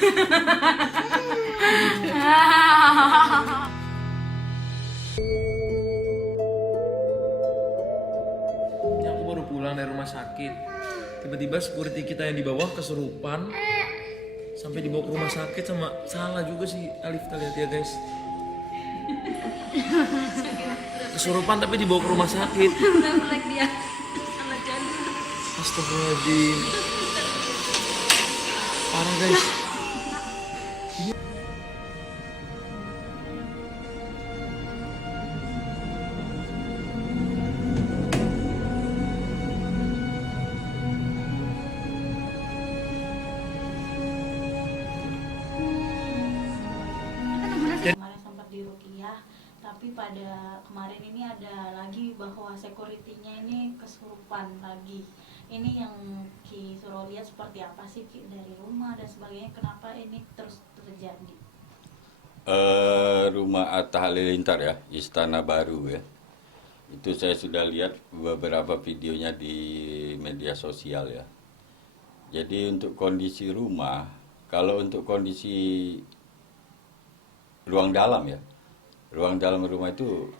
Ini aku baru pulang dari rumah sakit. Tiba-tiba security kita yang di bawah kesurupan. Sampai dibawa ke rumah sakit sama salah juga sih Alif, kita lihat ya guys. Kesurupan tapi dibawa ke rumah sakit. Astagfirullahaladzim. Parah guys. Kemarin sempat diruqyah, tapi pada kemarin ini ada lagi bahwa security-nya ini kesurupan lagi. Ini yang Ki suruh lihat seperti apa sih Ki dari rumah dan sebagainya, kenapa ini terus terjadi? Rumah Atta Halilintar ya, Istana Baru ya. Itu saya sudah lihat beberapa videonya di media sosial ya. Jadi untuk kondisi rumah, kalau untuk kondisi ruang dalam ya, ruang dalam rumah itu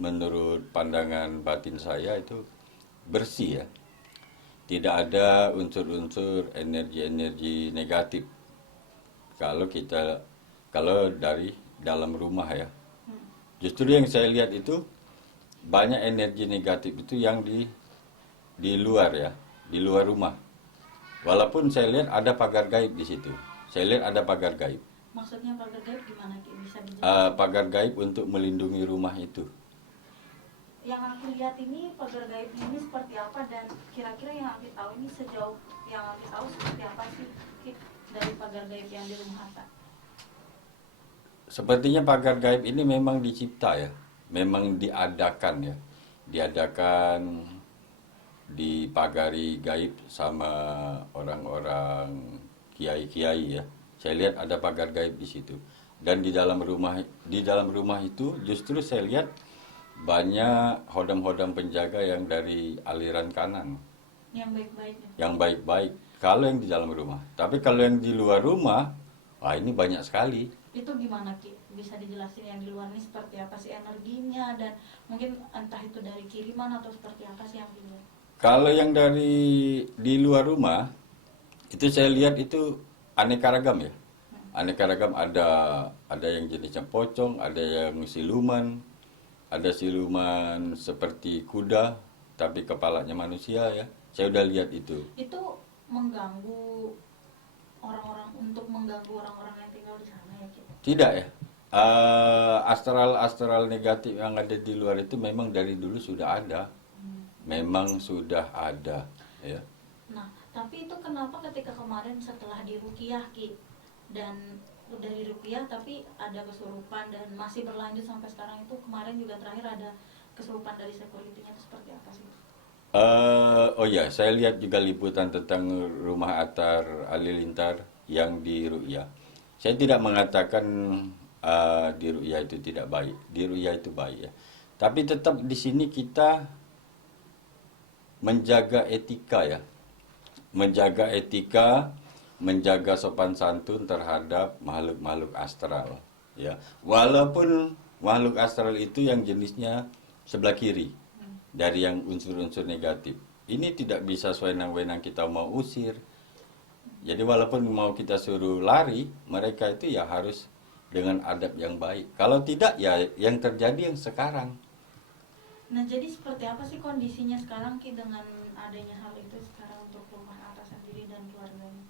menurut pandangan batin saya itu bersih ya. Tidak ada unsur-unsur energi-energi negatif kalau dari dalam rumah ya. Justru yang saya lihat itu banyak energi negatif itu yang di luar ya, di luar rumah. Walaupun saya lihat ada pagar gaib di situ. Saya lihat ada pagar gaib. Maksudnya pagar gaib gimana Ki? Bisa dijelaskan? Pagar gaib untuk melindungi rumah itu. Yang aku lihat ini pagar gaibnya ini seperti apa, dan kira-kira yang aku tahu ini sejauh yang aku tahu seperti apa sih Ki, dari pagar gaib yang di rumah Hatta? Sepertinya pagar gaib ini memang dicipta ya, memang diadakan ya, diadakan dipagari gaib sama orang-orang kiai-kiai ya. Saya lihat ada pagar gaib di situ. Dan di dalam rumah itu justru saya lihat banyak hodam-hodam penjaga yang dari aliran kanan. Yang baik-baik ya? Yang baik-baik. Kalau yang di dalam rumah. Tapi kalau yang di luar rumah, wah ini banyak sekali. Itu gimana Ki? Bisa dijelasin yang di luar ini seperti apa sih energinya, dan mungkin entah itu dari kiriman atau seperti apa sih yang di luar? Kalau yang di luar rumah, itu saya lihat itu aneka ragam ya. Aneka ragam, ada yang jenisnya pocong, ada yang siluman, ada siluman seperti kuda tapi kepalanya manusia ya. Saya udah lihat itu. Itu mengganggu mengganggu orang-orang yang tinggal di sana ya Ki? Tidak ya. Astral negatif yang ada di luar itu memang dari dulu sudah ada. Memang sudah ada ya. Nah, tapi itu kenapa ketika kemarin setelah diruqyah Ki, dan udah diruqyah tapi ada kesurupan dan masih berlanjut sampai sekarang, itu kemarin juga terakhir ada kesurupan dari security-nya, itu seperti apa sih? Oh ya, saya lihat juga liputan tentang rumah Atta Halilintar yang di Ru'yah. Saya tidak mengatakan di Ru'yah itu tidak baik, di Ru'yah itu baik ya. Tapi tetap di sini kita menjaga etika ya, menjaga etika, menjaga sopan santun terhadap makhluk-makhluk astral ya. Walaupun makhluk astral itu yang jenisnya sebelah kiri dari yang unsur-unsur negatif, ini tidak bisa sewenang-wenang kita mau usir. Jadi walaupun mau kita suruh lari, mereka itu ya harus dengan adab yang baik. Kalau tidak ya yang terjadi yang sekarang. Nah, jadi seperti apa sih kondisinya sekarang Ki dengan adanya hal itu sekarang untuk rumah Atta sendiri dan keluarganya?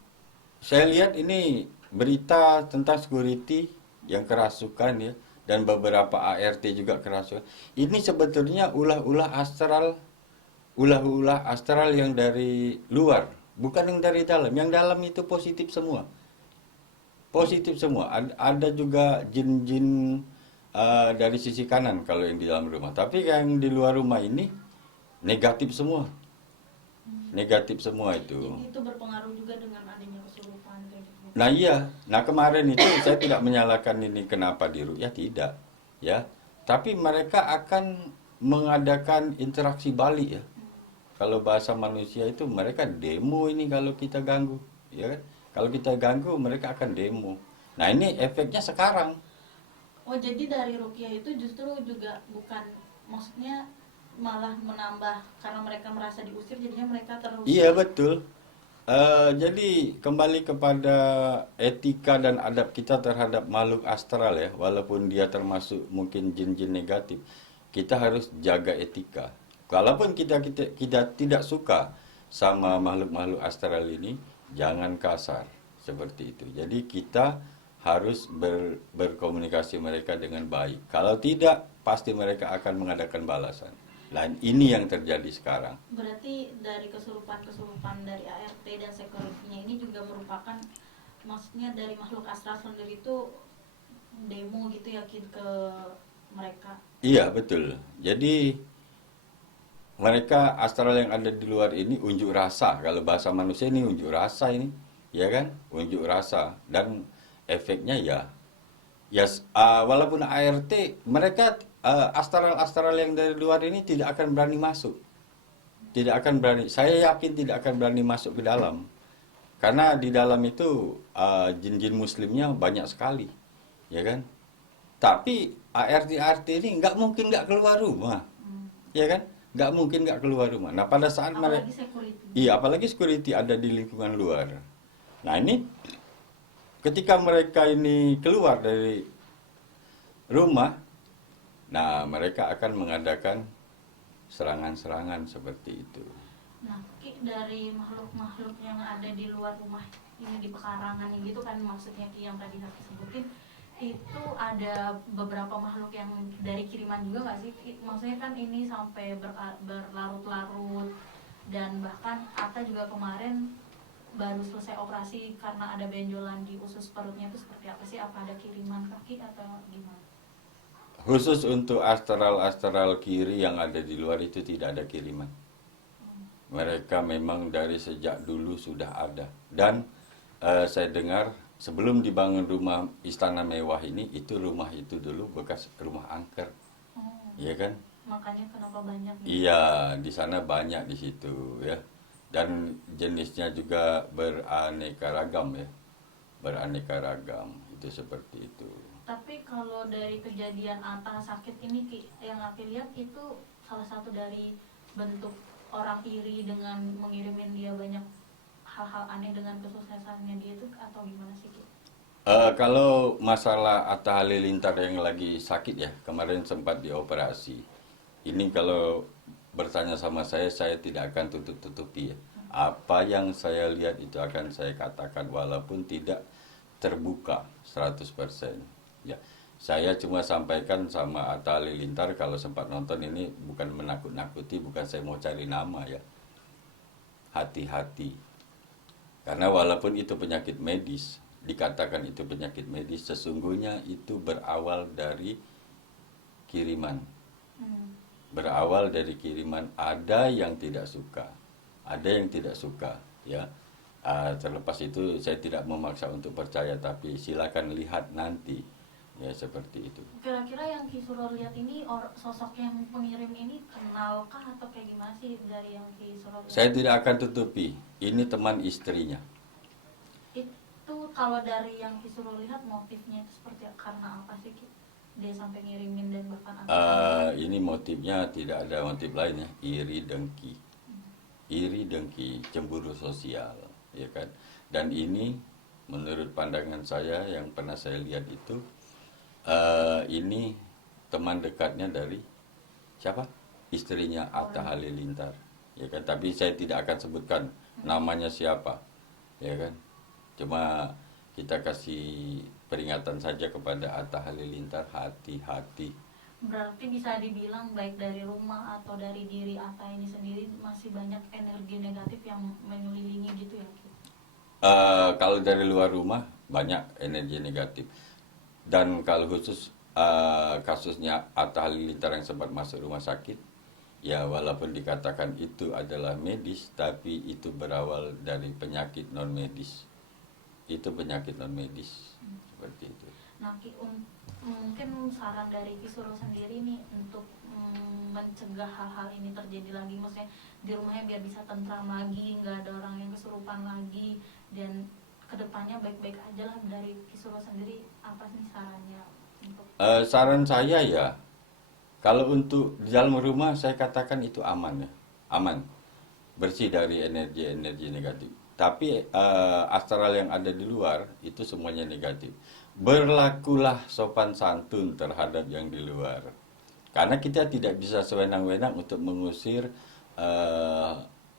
Saya lihat ini berita tentang security yang kerasukan ya, dan beberapa ART juga kerasukan. Ini sebetulnya ulah-ulah astral yang dari luar, bukan yang dari dalam. Yang dalam itu positif semua. Positif semua. Ada juga jin-jin dari sisi kanan kalau yang di dalam rumah. Tapi yang di luar rumah ini negatif semua. Negatif semua itu. Jadi itu berpengaruh juga dengan adanya kesurupan kayak gitu. Nah iya, nah kemarin itu saya tidak menyalahkan ini kenapa di Ruqyah, tidak, ya. Tapi mereka akan mengadakan interaksi balik ya. Kalau bahasa manusia itu mereka demo ini kalau kita ganggu, ya kan? Kalau kita ganggu, mereka akan demo. Nah ini efeknya sekarang. Oh, jadi dari ruqyah itu justru juga bukan, maksudnya malah menambah karena mereka merasa diusir jadinya mereka terus. Iya betul. Jadi kembali kepada etika dan adab kita terhadap makhluk astral ya, walaupun dia termasuk mungkin jin-jin negatif, kita harus jaga etika. Walaupun kita tidak suka sama makhluk-makhluk astral ini, jangan kasar seperti itu. Jadi kita harus berkomunikasi mereka dengan baik. Kalau tidak, pasti mereka akan mengadakan balasan. Dan ini yang terjadi sekarang. Berarti dari kesurupan dari ART dan security-nya ini juga merupakan, maksudnya dari makhluk astral sendiri itu demo gitu ya ke mereka. Iya betul. Jadi mereka astral yang ada di luar ini unjuk rasa. Kalau bahasa manusia ini unjuk rasa ini, ya kan? Unjuk rasa dan efeknya walaupun ART mereka astral-astral yang dari luar ini tidak akan berani masuk. Tidak akan berani. Saya yakin tidak akan berani masuk ke dalam. Karena di dalam itu jin-jin muslimnya banyak sekali, ya kan? Tapi ART ini nggak mungkin nggak keluar rumah, ya kan? Nggak mungkin nggak keluar rumah. Nah pada saat mereka, Apalagi security. iya apalagi security ada di lingkungan luar. Nah ini ketika mereka ini keluar dari rumah, nah mereka akan mengadakan serangan-serangan seperti itu. Nah, Ki, dari makhluk-makhluk yang ada di luar rumah ini di pekarangan ini gitu kan, maksudnya Ki yang tadi Haki sebutin, itu ada beberapa makhluk yang dari kiriman juga nggak sih? Maksudnya kan ini sampai berlarut-larut, dan bahkan Atta juga kemarin baru selesai operasi karena ada benjolan di usus perutnya, itu seperti apa sih? Apa ada kiriman kaki atau gimana? Khusus untuk astral-astral kiri yang ada di luar itu tidak ada kiriman. Mereka memang dari sejak dulu sudah ada. Dan saya dengar sebelum dibangun rumah istana mewah ini, itu rumah itu dulu bekas rumah angker. Iya kan? Makanya kenapa banyak? Iya, di sana banyak di situ ya. Dan jenisnya juga beraneka ragam ya. Beraneka ragam, itu seperti itu. Tapi kalau dari kejadian Atta sakit ini Ki, yang aku lihat itu salah satu dari bentuk orang iri dengan mengirimin dia banyak hal-hal aneh dengan kesuksesannya dia itu, atau gimana sih Ki? Kalau masalah Atta Halilintar yang lagi sakit ya, kemarin sempat dioperasi. Ini kalau bertanya sama saya tidak akan tutup-tutupi ya. Apa yang saya lihat itu akan saya katakan walaupun tidak terbuka 100%. Ya, saya cuma sampaikan sama Atta Halilintar kalau sempat nonton ini bukan menakut-nakuti, bukan saya mau cari nama ya. Hati-hati. Karena walaupun itu penyakit medis, dikatakan itu penyakit medis, sesungguhnya itu berawal dari kiriman. Berawal dari kiriman, ada yang tidak suka. Ada yang tidak suka, ya. Terlepas itu saya tidak memaksa untuk percaya, tapi silakan lihat nanti. Ya seperti itu. Kira-kira yang Ki Suro lihat ini sosok yang pengirim ini kenalkah atau kayak gimana sih dari yang Ki Suro lihat? Saya tidak akan tutupi, ini teman istrinya. Itu kalau dari yang Ki Suro lihat motifnya itu seperti karena apa sih Ki? Dia sampai ngirimin dan bahkan Ini motifnya tidak ada motif lain ya, iri dengki. Iri dengki, cemburu sosial, ya kan? Dan ini menurut pandangan saya yang pernah saya lihat itu, ini teman dekatnya dari siapa? Istrinya Atta Halilintar, ya kan? Tapi saya tidak akan sebutkan namanya siapa, ya kan? Cuma kita kasih peringatan saja kepada Atta Halilintar, hati-hati. Berarti bisa dibilang baik dari rumah atau dari diri Atta ini sendiri masih banyak energi negatif yang mengelilingi gitu ya Ki? Kalau dari luar rumah banyak energi negatif. Dan kalau khusus kasusnya Atta Halilintar yang sempat masuk rumah sakit, ya walaupun dikatakan itu adalah medis, tapi itu berawal dari penyakit non medis. Itu penyakit non medis seperti itu. Nah, mungkin saran dari Ki Suro sendiri nih untuk mencegah hal-hal ini terjadi lagi, maksudnya di rumahnya biar bisa tentram lagi, nggak ada orang yang kesurupan lagi, dan kedepannya baik-baik aja lah. Dari Kisuro sendiri apa sih sarannya untuk Saran saya ya, kalau untuk di dalam rumah saya katakan itu aman ya, aman, bersih dari energi-energi negatif. Tapi astral yang ada di luar itu semuanya negatif. Berlakulah sopan santun terhadap yang di luar. Karena kita tidak bisa sewenang-wenang untuk mengusir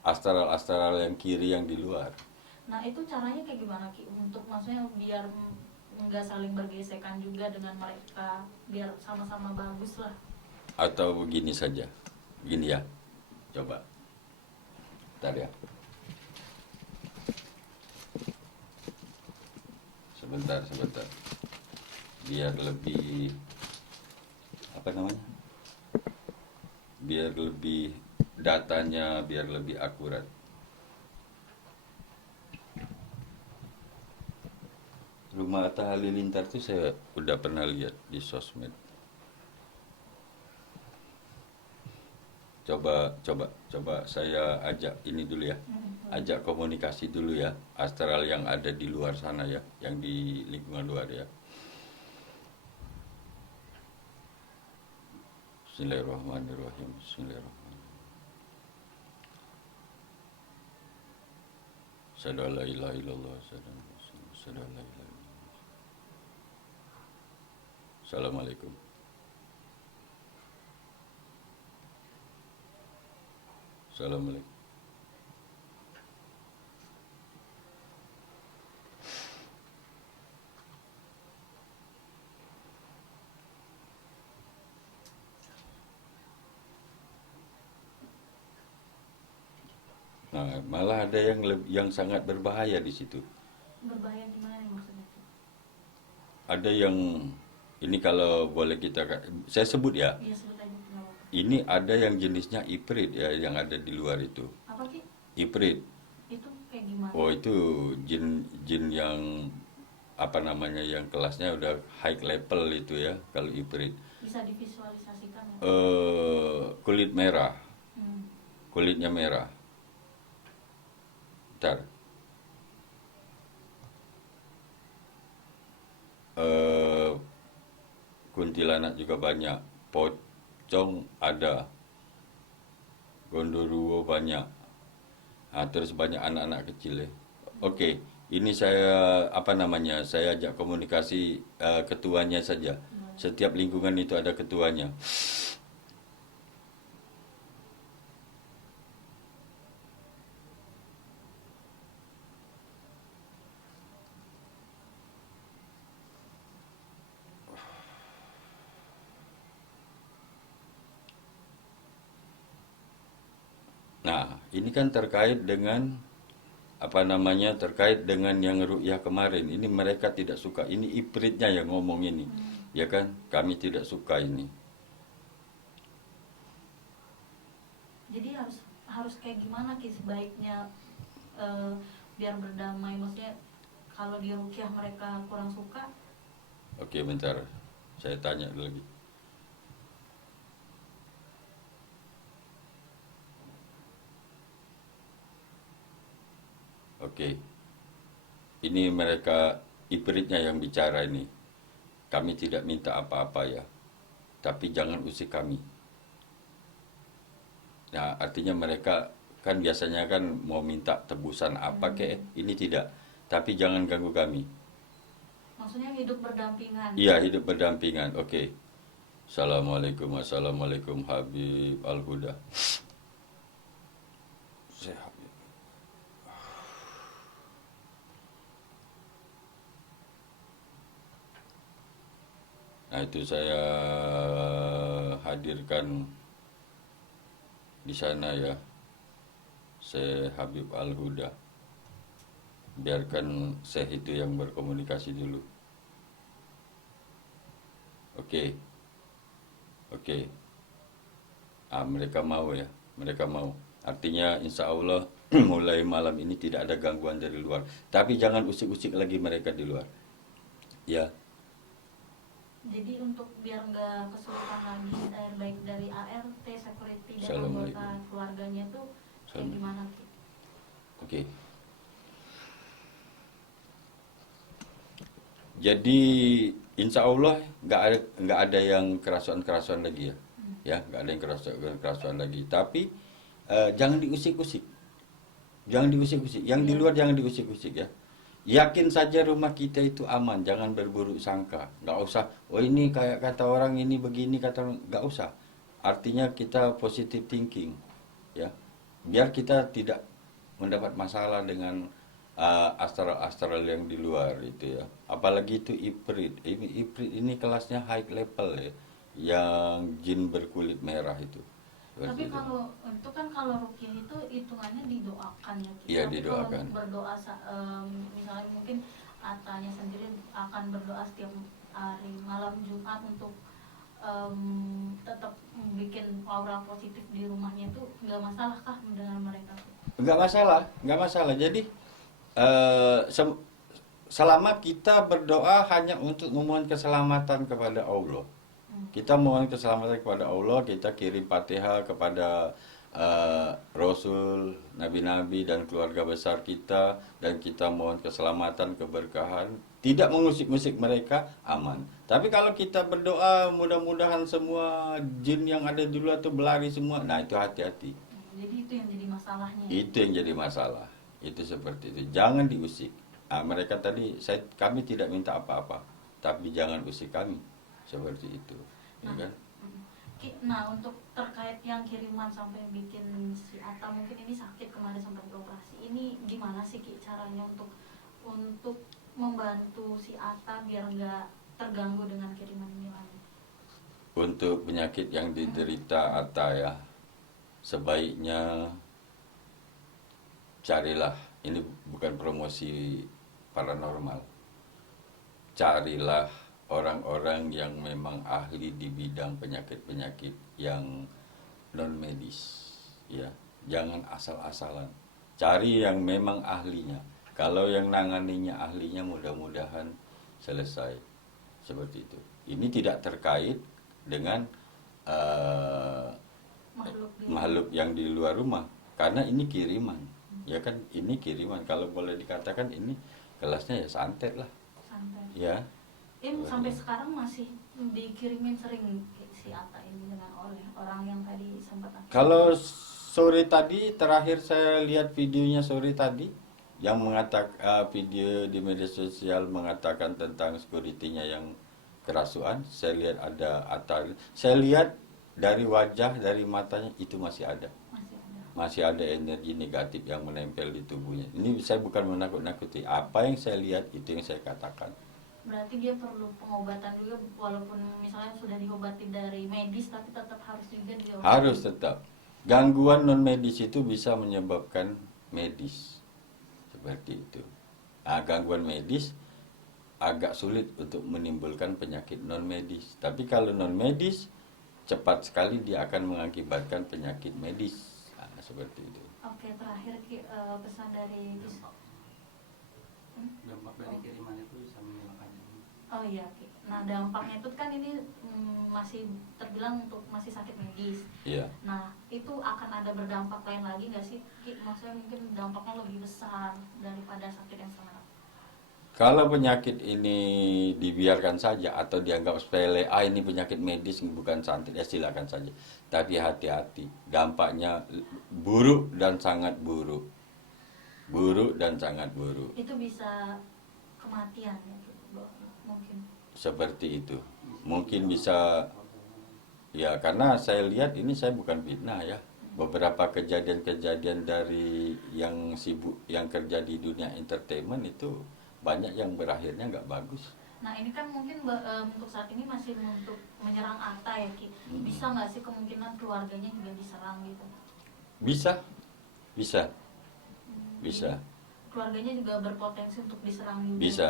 astral-astral yang kiri yang di luar. Nah itu caranya kayak gimana Ki? Untuk maksudnya biar nggak saling bergesekan juga dengan mereka, biar sama-sama bagus lah. Atau begini saja, begini ya, coba. Bentar ya. Sebentar. Biar lebih, apa namanya? Biar lebih datanya, biar lebih akurat. Rumah Atta Halilintar itu saya udah pernah lihat di sosmed. Coba saya ajak ini dulu ya. Ajak komunikasi dulu ya, astral yang ada di luar sana ya, yang di lingkungan luar ya. Bismillahirrahmanirrahim. Asyhadu an la ilaha illallah, asyhadu anna Muhammadan rasulullah. Assalamualaikum. Assalamualaikum. Nah, malah ada yang sangat berbahaya di situ. Berbahaya gimana nih maksudnya? Ada yang ini kalau boleh saya sebut ya. Iya sebut aja nggak apa-apa. Ini ada yang jenisnya ifrit ya, yang ada di luar itu. Apa Ki? Ifrit. Itu kayak gimana? Oh, itu jin yang apa namanya, yang kelasnya udah high level itu ya, kalau ifrit. Bisa divisualisasikan ya? Kulit merah, Hmm. kulitnya merah. Bentar. Kuntilanak juga banyak, pocong ada, gondoruo banyak. Terus banyak anak-anak kecil ya. Oke, ini saya apa namanya? Saya ajak komunikasi ketuanya saja. Setiap lingkungan itu ada ketuanya. Nah, ini kan terkait dengan apa namanya, terkait dengan yang ru'yah kemarin. Ini mereka tidak suka. Ini ifritnya yang ngomong ini. Ya kan? Kami tidak suka ini. Jadi harus kayak gimana Ki sebaiknya biar berdamai, maksudnya kalau di rukyah mereka kurang suka. Oke, bentar. Saya tanya lagi. Oke. Ini mereka ifritnya yang bicara ini. Kami tidak minta apa-apa ya. Tapi jangan usik kami. Nah, artinya mereka kan biasanya kan mau minta tebusan apa kek, ini tidak. Tapi jangan ganggu kami. Maksudnya hidup berdampingan. Iya, hidup berdampingan. Oke. Assalamualaikum Habib Al-Huda. Saya Habib. Nah, itu saya hadirkan di sana ya. Saya Habib Al-Huda. Biarkan saya itu yang berkomunikasi dulu. Oke. Mereka mau ya, mereka mau. Artinya insya Allah mulai malam ini tidak ada gangguan dari luar. Tapi jangan usik-usik lagi mereka di luar. Ya. Jadi untuk biar nggak kesulitan lagi, baik dari ART, security dan Assalamualaikum. anggota keluarganya tuh kayak gimana Ki? Oke. Jadi insya Allah nggak ada yang kerasuan lagi ya, ya nggak ada yang kerasuan lagi. Tapi jangan diusik-usik, jangan diusik-usik. Yang di luar jangan diusik-usik ya. Yakin saja rumah kita itu aman, jangan berburuk sangka. Nggak usah, oh ini kayak kata orang ini begini kata orang, nggak usah. Artinya kita positive thinking, ya. Biar kita tidak mendapat masalah dengan astral-astral yang di luar itu ya. Apalagi itu Ifrit. Ifrit ini kelasnya high level ya, yang jin berkulit merah itu. Tapi Seperti itu. kalau itu kan kalau rukyah itu hitungannya didoakan ya. Iya, Tapi didoakan. kalau berdoa misalnya mungkin Atanya sendiri akan berdoa setiap hari malam Jumat untuk tetap bikin aura positif di rumahnya itu nggak masalah kah dengan mereka? Nggak masalah. Jadi selama kita berdoa hanya untuk memohon keselamatan kepada Allah. Kita mohon keselamatan kepada Allah, kita kirim Fatihah kepada Rasul, nabi-nabi dan keluarga besar kita, dan kita mohon keselamatan, keberkahan, tidak mengusik-usik mereka, aman. Tapi kalau kita berdoa mudah-mudahan semua jin yang ada di luar itu berlari semua, nah itu hati-hati. Jadi itu yang jadi masalahnya. Itu yang jadi masalah. Itu seperti itu. Jangan diusik. Nah, mereka tadi kami tidak minta apa-apa, tapi jangan usik kami. Seperti itu. Ya kan? Nah, untuk terkait yang kiriman sampai bikin si Ata mungkin ini sakit kemarin sampai beroperasi. Ini gimana sih Ki caranya untuk membantu si Ata biar nggak terganggu dengan kiriman ini lagi? Untuk penyakit yang diderita Atta ya, sebaiknya carilah, ini bukan promosi paranormal, carilah orang-orang yang memang ahli di bidang penyakit-penyakit yang non medis ya, jangan asal-asalan, cari yang memang ahlinya. Kalau yang nanganinya ahlinya, mudah-mudahan selesai. Seperti itu. Ini tidak terkait dengan makhluk yang di luar rumah, karena ini kiriman ya kan, ini kiriman. Kalau boleh dikatakan ini kelasnya ya santet lah. Santet. Ya. Sampai sekarang masih dikirimin sering si Ata ini oleh orang yang tadi sempat Kalau sore tadi terakhir saya lihat videonya sore tadi yang mengatakan video di media sosial mengatakan tentang security-nya yang kerasuan, saya lihat ada Atta. Saya lihat dari wajah, dari matanya itu masih ada. Masih ada energi negatif yang menempel di tubuhnya. Ini saya bukan menakut-nakuti. Apa yang saya lihat itu yang saya katakan. Berarti dia perlu pengobatan juga, walaupun misalnya sudah diobati dari medis, tapi tetap harus juga diobati. Harus tetap. Gangguan non medis itu bisa menyebabkan medis. Seperti itu. Nah, gangguan medis agak sulit untuk menimbulkan penyakit non medis. Tapi kalau non medis, cepat sekali dia akan mengakibatkan penyakit medis. Nah, seperti itu. Oke, terakhir pesan dari dampak dari kiriman itu bisa menyebabkan. Oh iya, Ki. Nah dampaknya itu kan ini masih terbilang untuk masih sakit medis. Iya. Nah itu akan ada berdampak lain lagi nggak sih, Ki? Maksudnya mungkin dampaknya lebih besar daripada sakit yang sekarang. Kalau penyakit ini dibiarkan saja atau dianggap sepele, ini penyakit medis bukan santet, ya silakan saja. Tapi hati-hati, dampaknya buruk dan sangat buruk. Buruk dan sangat buruk. Itu bisa kematian ya, Ki? Mungkin. Seperti itu. Mungkin bisa, ya karena saya lihat ini, saya bukan fitnah ya. Beberapa kejadian-kejadian dari yang sibuk, yang kerja di dunia entertainment itu banyak yang berakhirnya nggak bagus. Nah ini kan mungkin untuk saat ini masih untuk menyerang Atta ya, Ki. Bisa nggak sih kemungkinan keluarganya juga diserang gitu? Bisa. Keluarganya juga berpotensi untuk diserang juga. Bisa.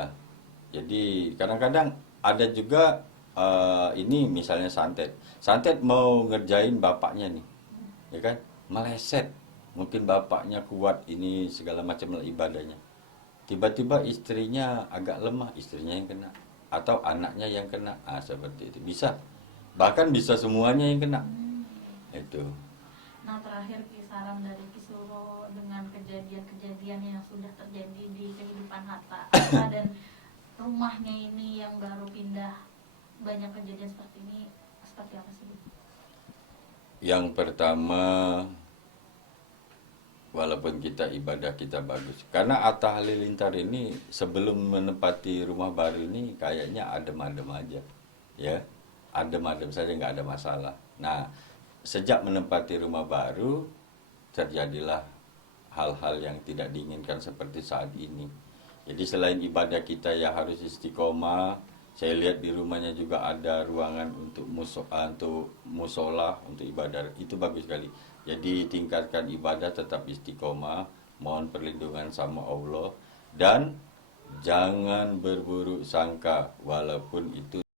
Jadi kadang-kadang ada juga ini misalnya santet mau ngerjain bapaknya nih, ya kan, meleset. Mungkin bapaknya kuat ini segala macam ibadahnya. Tiba-tiba istrinya agak lemah, istrinya yang kena, atau anaknya yang kena, seperti itu bisa. Bahkan bisa semuanya yang kena. Itu. Nah terakhir kisaran dari Kisuro dengan kejadian-kejadian yang sudah terjadi di kehidupan Atta dan rumahnya ini yang baru pindah banyak kejadian seperti ini, seperti apa sih? Yang pertama, walaupun kita ibadah kita bagus, karena Atta Halilintar ini sebelum menempati rumah baru ini kayaknya adem-adem aja, ya, adem-adem saja, nggak ada masalah. Nah, sejak menempati rumah baru terjadilah hal-hal yang tidak diinginkan seperti saat ini. Jadi selain ibadah kita yang harus istiqomah, saya lihat di rumahnya juga ada ruangan untuk musola, untuk ibadah, itu bagus sekali. Jadi tingkatkan ibadah, tetap istiqomah, mohon perlindungan sama Allah, dan jangan berburuk sangka walaupun itu